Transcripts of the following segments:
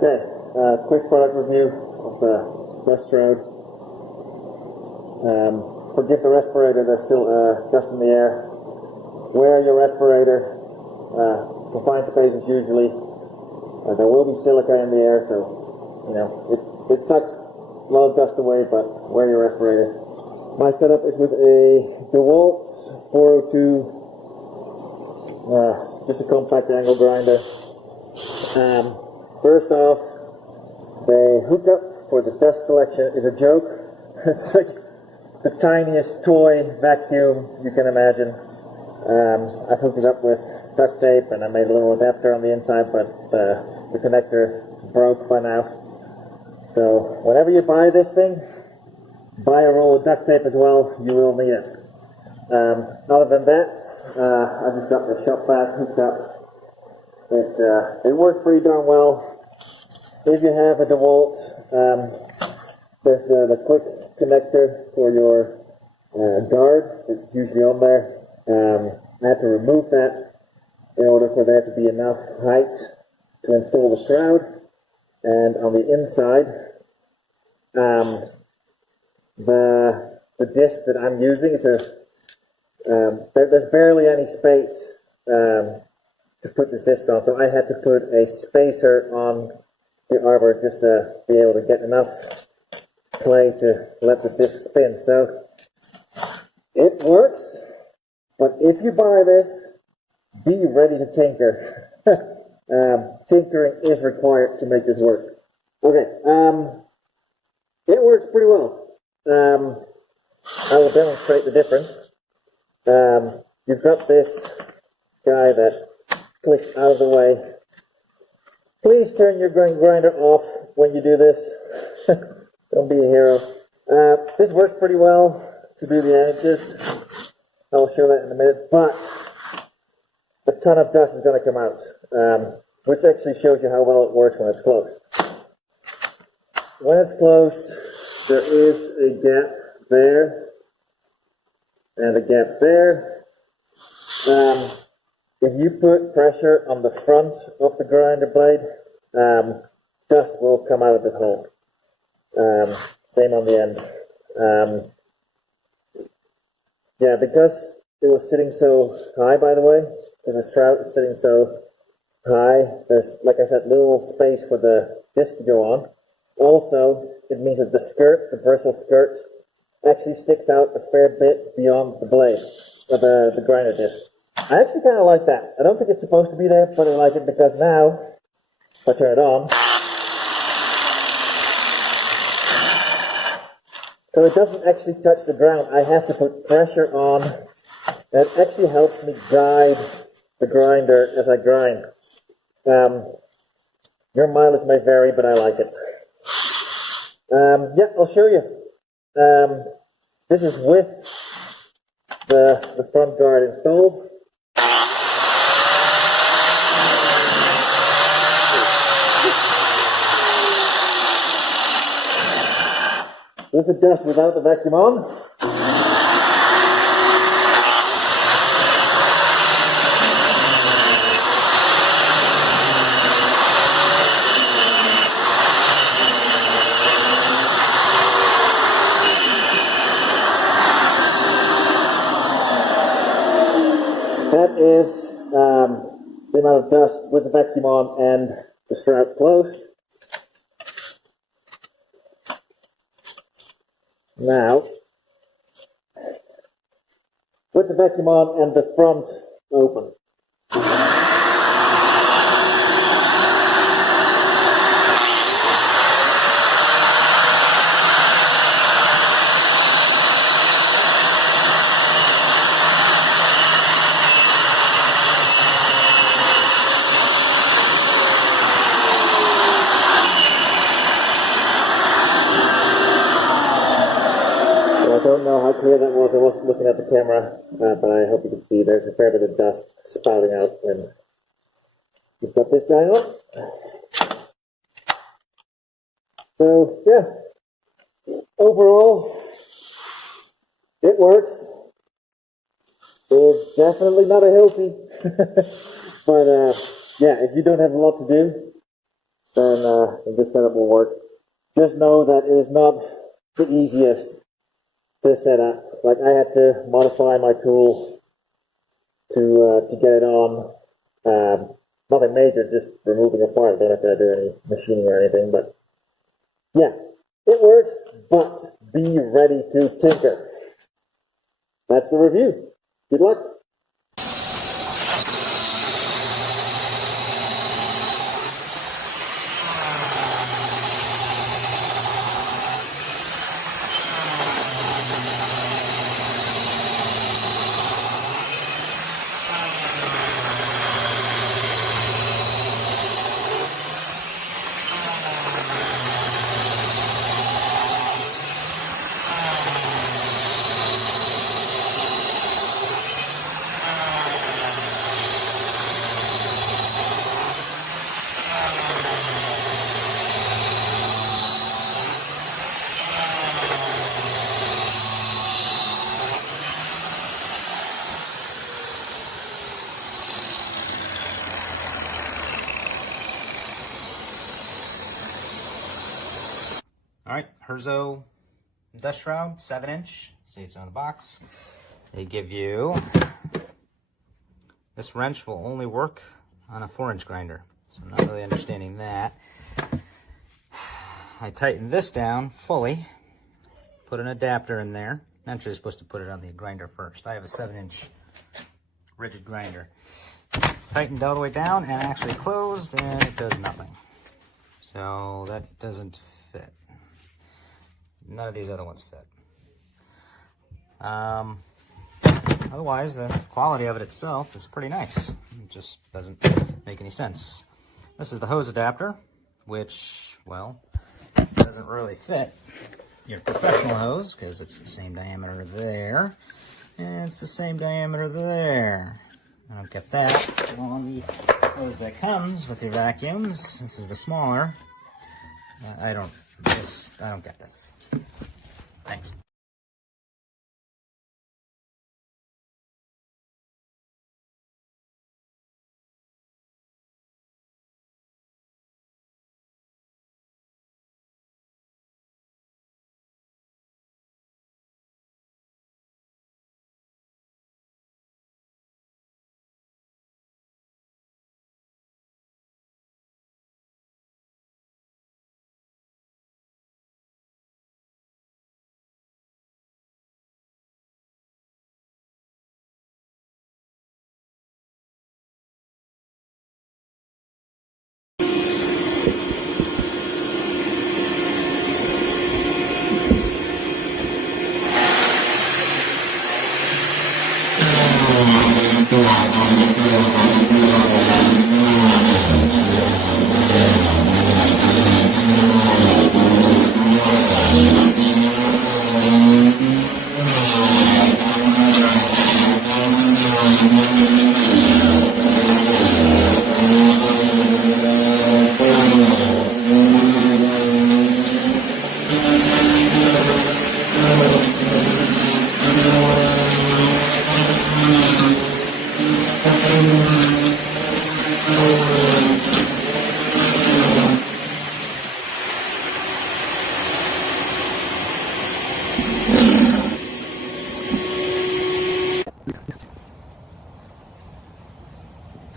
Okay, quick product review of the Shroud. Forgive the respirator, there's still dust in the air. Wear your respirator. Confined spaces usually. There will be silica in the air, so you know it sucks a lot of dust away, but wear your respirator. My setup is with a DeWalt 402, just a compact angle grinder. First off, the hookup for the dust collection is a joke. It's like the tiniest toy vacuum you can imagine. I've hooked it up with duct tape and I made a little adapter on the inside, but the connector broke by now. So whenever you buy this thing, buy a roll of duct tape as well. You will need it. Other than that, I just got the shop vac hooked up. It works pretty darn well. If you have a DeWalt, there's the quick connector for your guard. It's usually on there. I had to remove that in order for there to be enough height to install the shroud. And on the inside, the disc that I'm using, there's barely any space to put the disc on, so I had to put a spacer on the arbor just to be able to get enough play to let the disc spin. So it works, but if you buy this, be ready to tinker. Tinkering is required to make this work. Okay, it works pretty well. I will demonstrate the difference. You've got this guy that clicks out of the way. Please turn your grinder off when you do this. Don't be a hero. This works pretty well to do the edges. I'll show that in a minute, but a ton of dust is going to come out, which actually shows you how well it works when it's closed. When it's closed, there is a gap there and a gap there. If you put pressure on the front of the grinder blade, dust will come out of this hole. Same on the end. Yeah, because it was sitting so high, by the way, because the shroud is sitting so high, there's, like I said, little space for the disc to go on. Also, it means that the skirt, the bristle skirt, actually sticks out a fair bit beyond the blade, or the grinder disc. I actually kind of like that. I don't think it's supposed to be there, but I like it because now, if I turn it on, so it doesn't actually touch the ground. I have to put pressure on. That actually helps me guide the grinder as I grind. Your mileage may vary, but I like it. Yeah, I'll show you. This is with the front guard installed. This is dust without the vacuum on. That is the amount of dust with the vacuum on and the strap closed. Now, with the vacuum on and the front open. I don't know how clear that was. I wasn't looking at the camera, but I hope you can see there's a fair bit of dust spouting out when you've got this going on. So, yeah, overall, it works. It's definitely not a Hilti, but yeah, if you don't have a lot to do, then this setup will work. Just know that it is not the easiest to set up. Like I had to modify my tool to get it on. Nothing major, just removing a part. Don't have to do any machining or anything, but yeah, it works, but be ready to tinker. That's the review. Good luck. All right, HERZO dust shroud, 7-inch. See, it's on the box. They give you, this wrench will only work on a 4-inch grinder. So I'm not really understanding that. I tightened this down fully, put an adapter in there. Naturally, you're supposed to put it on the grinder first. I have a 7-inch rigid grinder. Tightened all the way down and actually closed, and it does nothing. So that doesn't fit. None of these other ones fit. Otherwise, the quality of it itself is pretty nice. It just doesn't make any sense. This is the hose adapter, which, well, doesn't really fit your professional hose because it's the same diameter there, and it's the same diameter there. I don't get that. On the hose that comes with your vacuums, this is the smaller. I don't get this. Thanks.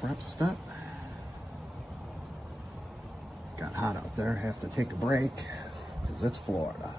Prep step. Got hot out there, have to take a break because it's Florida.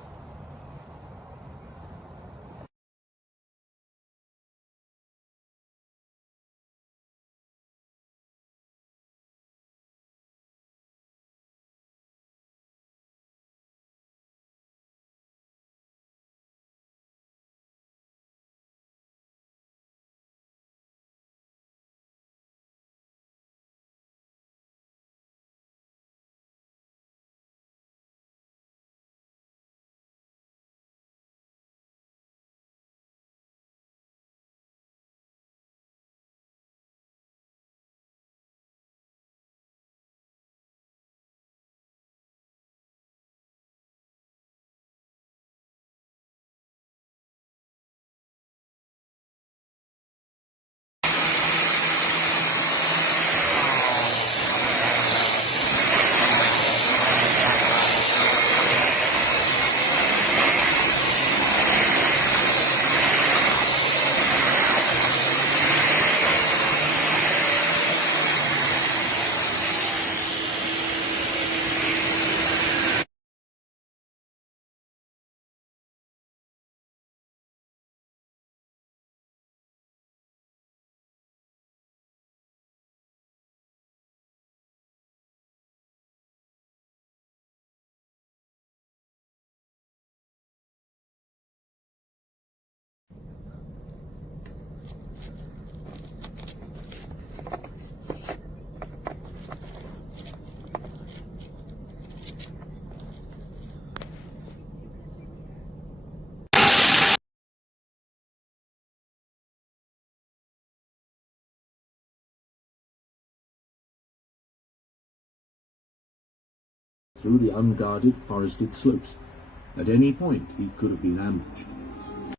through the unguarded forested slopes. At any point he could have been ambushed.